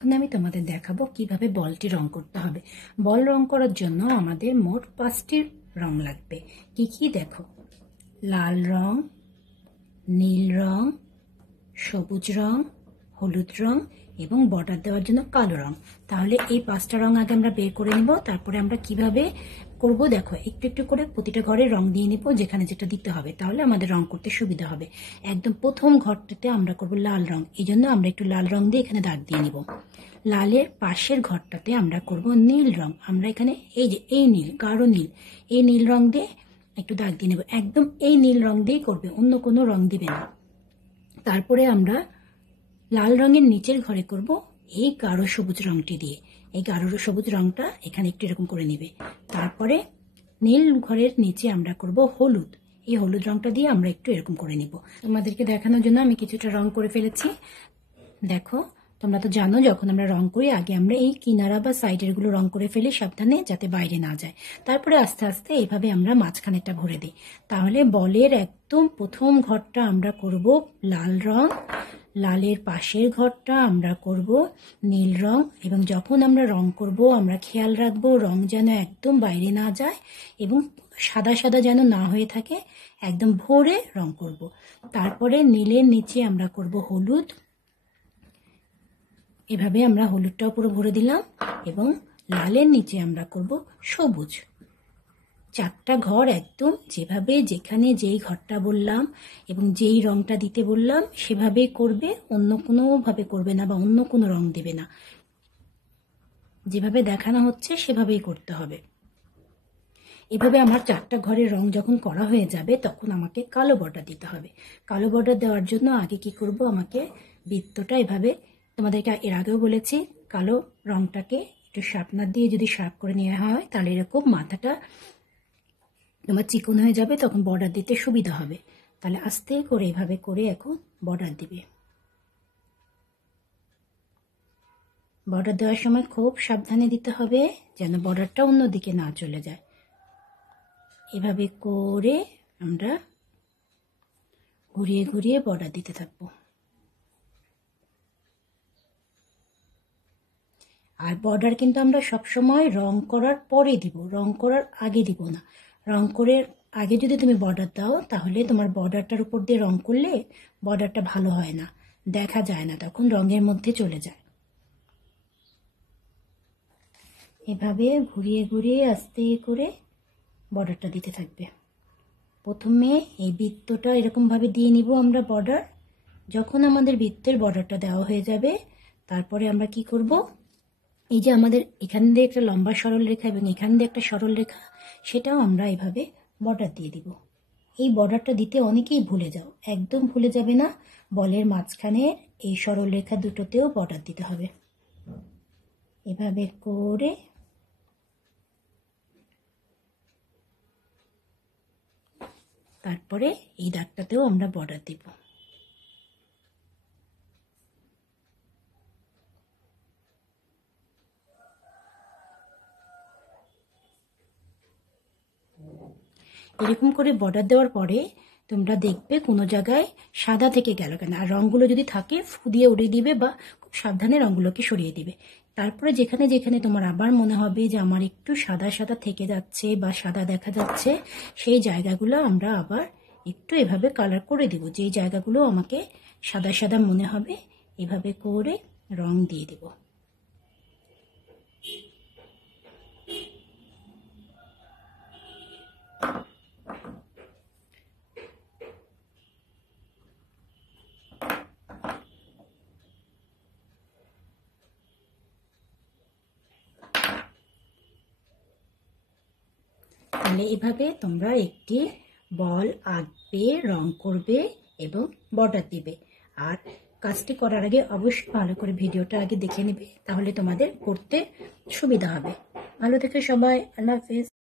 এখন আমি তোমাদের দেখাবো কিভাবে বলটি রং করতে হবে। বল রং করার জন্য আমাদের মোট 5টি রং লাগবে। কি কি দেখো, লাল রং, নীল রং, সবুজ রং, হলুদ রং এবং বর্ডার দেওয়ার জন্য কালো রং। তাহলে এই 5টা রং আগে আমরা বের করে নিব, তারপরে আমরা কিভাবে করব দেখো, একটু একটু করে প্রতিটা ঘরে রং দিয়ে নিব যেখানে যেটা দিতে হবে, তাহলে আমাদের রং করতে সুবিধা হবে। একদম প্রথম ঘরটাতে আমরা করব লাল রং, এই জন্য আমরা একটু লাল রং দিয়ে এখানে দাগ দিয়ে নিব। লালের পাশের ঘরটাতে আমরা করব নীল রং, আমরা এখানে এই যে এই নীল, গাঢ় নীল, এই নীল রং দিয়ে একটু দাগ দিয়ে নেব। একদম এই নীল রং দিয়েই করবে, অন্য কোনো রং দিবে না। তারপরে আমরা লাল রঙের নিচের ঘরে করব এই গাঢ় সবুজ রংটি দিয়ে। এই গাঢ় সবুজ রংটা এখানে একটু এরকম করে নেবে। তারপরে নীল ঘরের নিচে আমরা করব হলুদ, এই হলুদ রংটা দিয়ে আমরা একটু এরকম করে নিব। তোমাদেরকে দেখানোর জন্য আমি কিছুটা রং করে ফেলেছি। দেখো, তোমরা তো জানো যখন আমরা রং করি আগে আমরা এই কিনারা বা সাইডের গুলো রং করে ফেলি সাবধানে, যাতে বাইরে না যায়। তারপরে আস্তে আস্তে এইভাবে আমরা মাঝখানেটা ভরে দিই। তাহলে বলের একদম প্রথম ঘরটা আমরা করব লাল রং, লালের পাশের ঘরটা আমরা করব নীল রং, এবং যখন আমরা রং করব আমরা খেয়াল রাখবো রং যেন একদম বাইরে না যায় এবং সাদা সাদা যেন না হয়ে থাকে, একদম ভরে রং করব। তারপরে নীলের নিচে আমরা করব হলুদ, এভাবে আমরা হলুদটাও পুরো ভরে দিলাম, এবং লালের নিচে আমরা করব সবুজ। 4টা ঘর একদম যেভাবে যেখানে যেই ঘরটা বললাম এবং যেই রংটা দিতে বললাম সেভাবেই করবে, অন্য কোনোভাবে করবে না বা অন্য কোনো রং দেবে না। যেভাবে দেখানো হচ্ছে সেভাবেই করতে হবে। এভাবে আমার 4টা ঘরের রং যখন করা হয়ে যাবে তখন আমাকে কালো বর্ডার দিতে হবে। কালো বর্ডার দেওয়ার জন্য আগে কি করব, আমাকে বৃত্তটা এভাবে, তোমাদেরকে এর আগেও বলেছি, কালো রংটাকে একটু শার্পনার দিয়ে যদি শার্প করে নেওয়া হয় তাহলে এরকম মাথাটা তোমার চিকন হয়ে যাবে, তখন বর্ডার দিতে সুবিধা হবে। তাহলে আস্তে করে এভাবে করে এখন বর্ডার দিবে। বর্ডার দেওয়ার সময় খুব সাবধানে দিতে হবে যেন বর্ডারটা অন্যদিকে না চলে যায়। এভাবে করে আমরা ঘুরিয়ে ঘুরিয়ে বর্ডার দিতে থাকবো। আর বর্ডার কিন্তু আমরা সবসময় রং করার পরে দিব, রং করার আগে দিব না। রং করে আগে যদি তুমি বর্ডার দাও তাহলে তোমার বর্ডারটার উপর দিয়ে রং করলে বর্ডারটা ভালো হয় না, দেখা যায় না, তখন রঙের মধ্যে চলে যায়। এভাবে ঘুরিয়ে ঘুরিয়ে আস্তে করে বর্ডারটা দিতে থাকবে। প্রথমে এই বৃত্তটা এরকমভাবে দিয়ে নিব আমরা বর্ডার। যখন আমাদের বৃত্তের বর্ডারটা দেওয়া হয়ে যাবে তারপরে আমরা কি করব, এই যে আমাদের এখান দিয়ে একটা লম্বা সরল রেখা এবং এখান দিয়ে একটা সরল রেখা, সেটাও আমরা এভাবে বর্ডার দিয়ে দিব। এই বর্ডারটা দিতে অনেকেই ভুলে যাও, একদম ভুলে যাবে না। বলের মাঝখানে এই সরল রেখা দুটোতেও বর্ডার দিতে হবে। এভাবে করে তারপরে এই দাগটাতেও আমরা বর্ডার দিব। এরকম করে বর্ডার দেওয়ার পরে তোমরা দেখবে কোনো জায়গায় সাদা থেকে গেল কেন, আর রঙগুলো যদি থাকে ফু দিয়ে উড়িয়ে দিবে বা খুব সাবধানে রঙগুলোকে সরিয়ে দিবে। তারপরে যেখানে যেখানে তোমার আবার মনে হবে যে আমার একটু সাদা সাদা থেকে যাচ্ছে বা সাদা দেখা যাচ্ছে, সেই জায়গাগুলো আমরা আবার একটু এভাবে কালার করে দেব। যেই জায়গাগুলো আমাকে সাদা সাদা মনে হবে এভাবে করে রং দিয়ে দেব। তাহলে এভাবে তোমরা একটি বল আঁকবে, রং করবে এবং বর্ডার দিবে। আর কাজটি করার আগে অবশ্যই ভালো করে ভিডিওটা আগে দেখে নেবে, তাহলে তোমাদের করতে সুবিধা হবে। ভালো থেকে সবাই, আল্লাহ হাফেজ।